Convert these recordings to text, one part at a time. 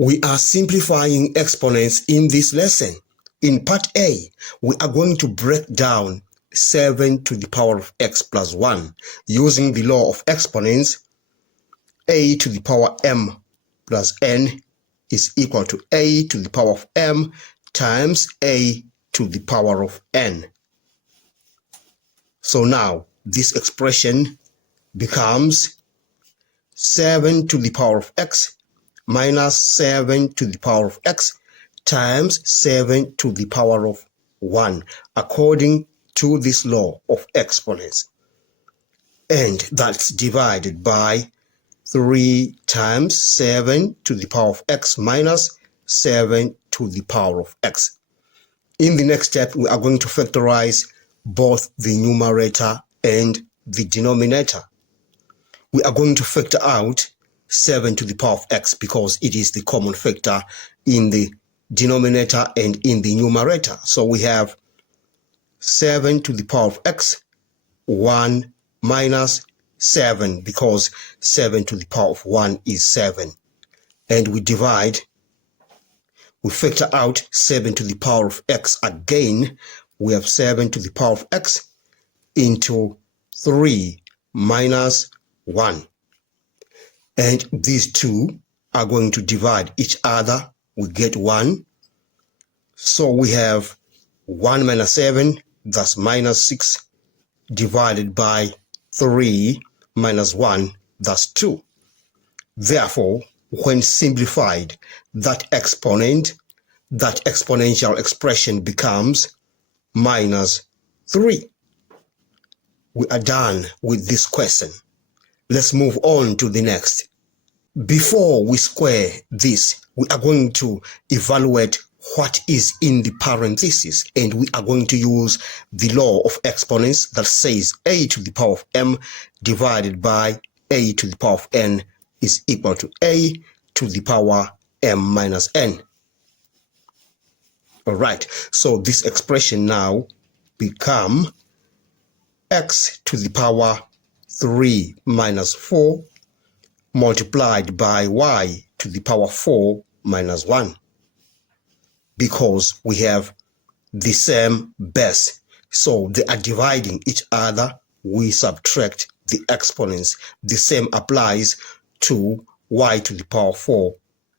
We are simplifying exponents in this lesson. In part A, we are going to break down 7 to the power of x plus 1 using the law of exponents. A to the power m plus n is equal to a to the power of m times a to the power of n. So now this expression becomes 7 to the power of x minus 7 to the power of x times 7 to the power of 1 according to this law of exponents. And that's divided by 3 times 7 to the power of x minus 7 to the power of x. In the next step, we are going to factorize both the numerator and the denominator. We are going to factor out 7 to the power of x because it is the common factor in the denominator and in the numerator. So we have 7 to the power of x, 1 minus 7 because 7 to the power of 1 is 7. And we factor out 7 to the power of x again. We have 7 to the power of x into 3 minus 1. And these two are going to divide each other. We get 1. So we have 1 minus 7, that's minus 6, divided by 3 minus 1, that's 2. Therefore, when simplified, that exponential expression becomes minus 3. We are done with this question. Let's move on to the next. Before we square this, we are going to evaluate what is in the parentheses, and we are going to use the law of exponents that says a to the power of m divided by a to the power of n is equal to a to the power m minus n. All right, so this expression now become x to the power 3 minus 4 multiplied by y to the power 4 minus 1. Because we have the same base, so they are dividing each other, we subtract the exponents. The same applies to y to the power 4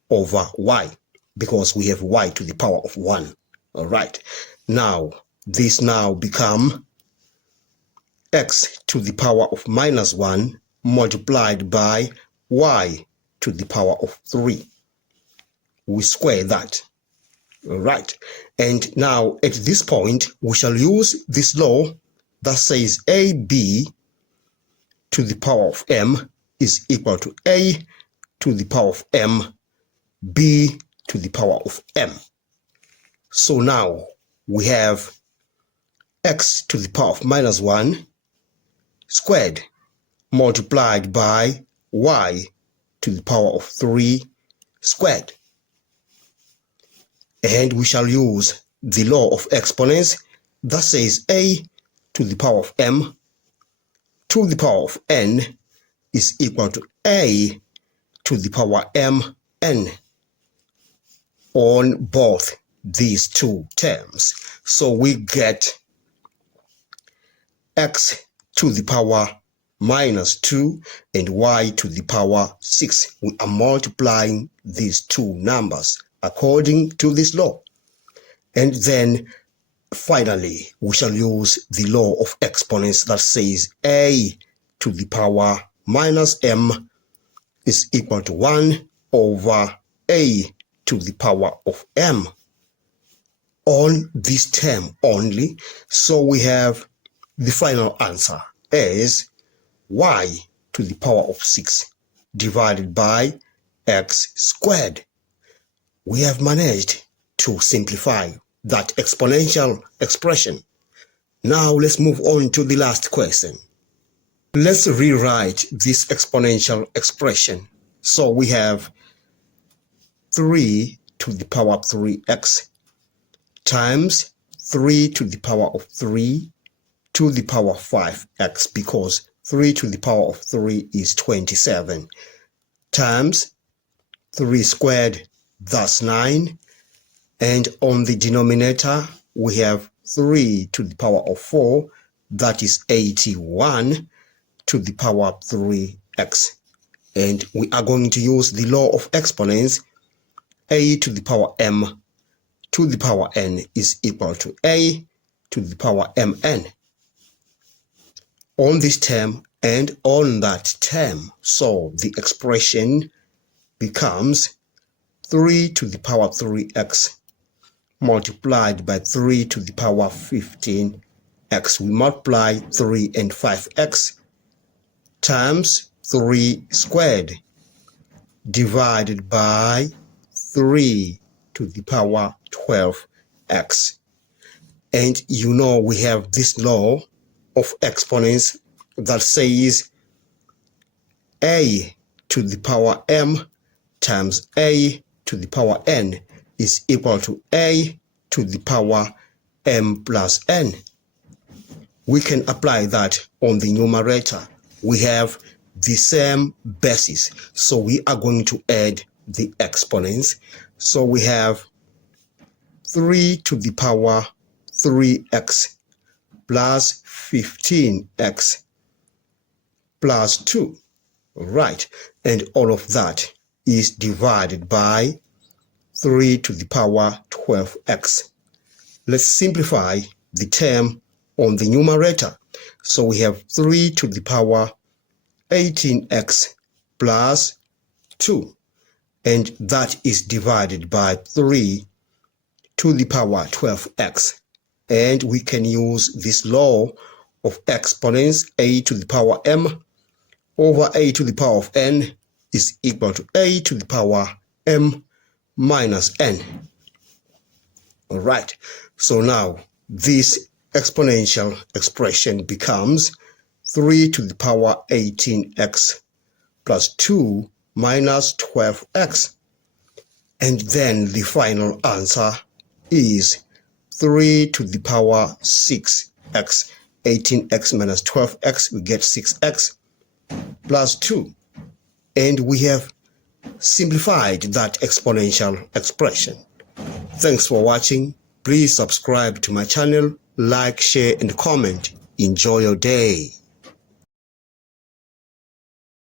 over y, because we have y to the power of 1. All right, now this now become x to the power of minus 1 multiplied by y to the power of 3. We square that. All right, and now at this point we shall use this law that says ab to the power of m is equal to a to the power of m b to the power of m. So now we have x to the power of minus 1 squared multiplied by y to the power of 3 squared. And we shall use the law of exponents that says a to the power of m to the power of n is equal to a to the power m n on both these two terms. So we get x to the power minus 2 and y to the power 6. We are multiplying these two numbers according to this law. And then finally, we shall use the law of exponents that says a to the power minus m is equal to 1 over a to the power of m on this term only. So we have the final answer as y to the power of 6 divided by x squared. We have managed to simplify that exponential expression. Now let's move on to the last question. Let's rewrite this exponential expression. So we have 3 to the power of 3x times 3 to the power of 3 to the power of 5x, because 3 to the power of 3 is 27, times 3 squared that's 9. And on the denominator, we have 3 to the power of 4, that is 81 to the power of 3x. And we are going to use the law of exponents. A to the power m to the power n is equal to a to the power mn on this term and on that term. So the expression becomes 3 to the power 3x multiplied by 3 to the power 15x. We multiply 3 and 5x times 3 squared divided by 3 to the power 12x. And you know we have this law of exponents that says a to the power m times a to the power n is equal to a to the power m plus n. We can apply that on the numerator. We have the same basis, so we are going to add the exponents. So we have 3 to the power 3x plus 15x plus 2. Right, and all of that is divided by 3 to the power 12x. Let's simplify the term on the numerator. So we have 3 to the power 18x plus 2, and that is divided by 3 to the power 12x. And we can use this law of exponents. A to the power m over a to the power of n is equal to a to the power m minus n. All right, so now this exponential expression becomes 3 to the power 18x plus 2 minus 12x. And then the final answer is 3 to the power 6x. 18x minus 12x, we get 6x plus 2. And we have simplified that exponential expression. Thanks for watching. Please subscribe to my channel, like, share, and comment. Enjoy your day.